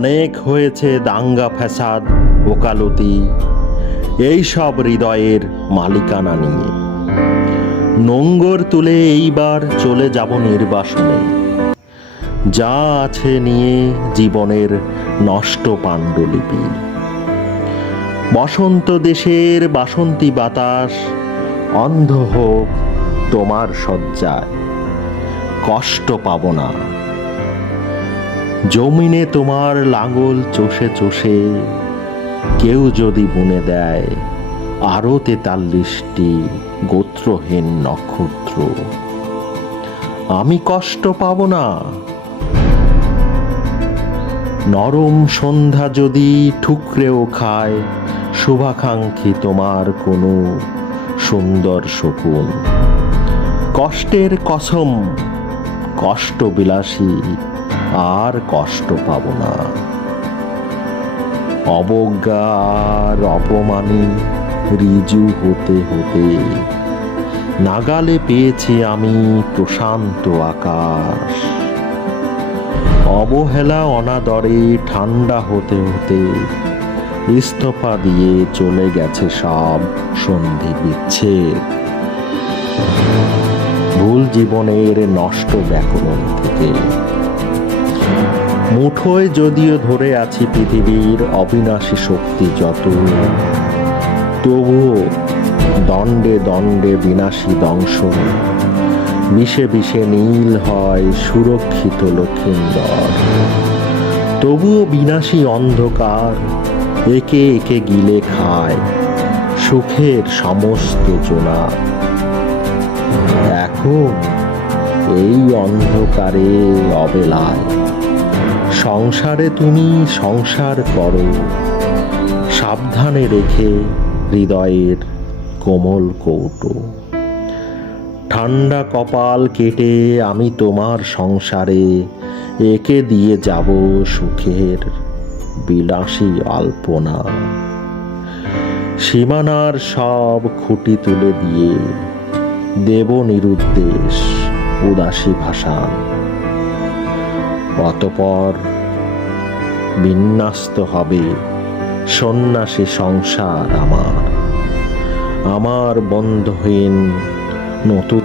অনেক হয়েছে দাঙ্গা ফ্যাসাদ ওকালতি, এই সব হৃদয়ের মালিকানা নিয়ে। নোঙ্গর তুলে এইবার চলে যাব নির্বাসনে, যা আছে নিয়ে জীবনের নষ্ট পাণ্ডুলিপি। বসন্ত দেশের বাসন্তী বাতাস অন্ধ হোক তোমার শয্যায়, কষ্ট পাব না। জমিনে তোমার লাঙল চষে চষে কেউ যদি বুনে দেয় আরো 43টি গোত্রহীন নক্ষত্র, আমি কষ্ট পাব না। নরম সন্ধ্যা যদি ঠুকরেও খায় শুভাকাঙ্ক্ষী তোমার কোনো সুন্দর শকুন, কষ্টের কসম কষ্ট বিলাসী আর কষ্ট পাব না। অবজ্ঞা আর অপমানী রিজু হতে হতে নাগালে পেয়েছি আমি প্রশান্ত আকাশ। অবহেলা অনাদরে ঠান্ডা হতে হতে ইস্তফা দিয়ে চলে গেছে সব সন্ধি বিচ্ছেদ। ভুল জীবনের নষ্ট ব্যাকরণ থেকে মুঠোয় যদিও ধরে আছি পৃথিবীর অবিনাশী শক্তি যত, তবুও দণ্ডে দণ্ডে বিনাশী দংশ, বিষে বিষে নীল হয় সুরক্ষিত লক্ষিন্দর। তবুও বিনাশী অন্ধকার একে একে গিলে খায় সুখের সমস্ত জোনা। এখন এই অন্ধকারে অবেলায় সংসারে তুমি সংসার করো, সাবধানে রেখে হৃদয়ের কোমল কৌটো। ঠান্ডা কপাল কেটে আমি তোমার সংসারে একে দিয়ে যাব সুখের বিলাসী আলপনা। সীমানার সব খুঁটি তুলে দিয়ে দেব নিরুদ্দেশ উদাসী ভাষান। অতঃপর বিন্যস্ত হবে সন্ন্যাসী সংসার আমার, আমার বন্ধহীন নতুন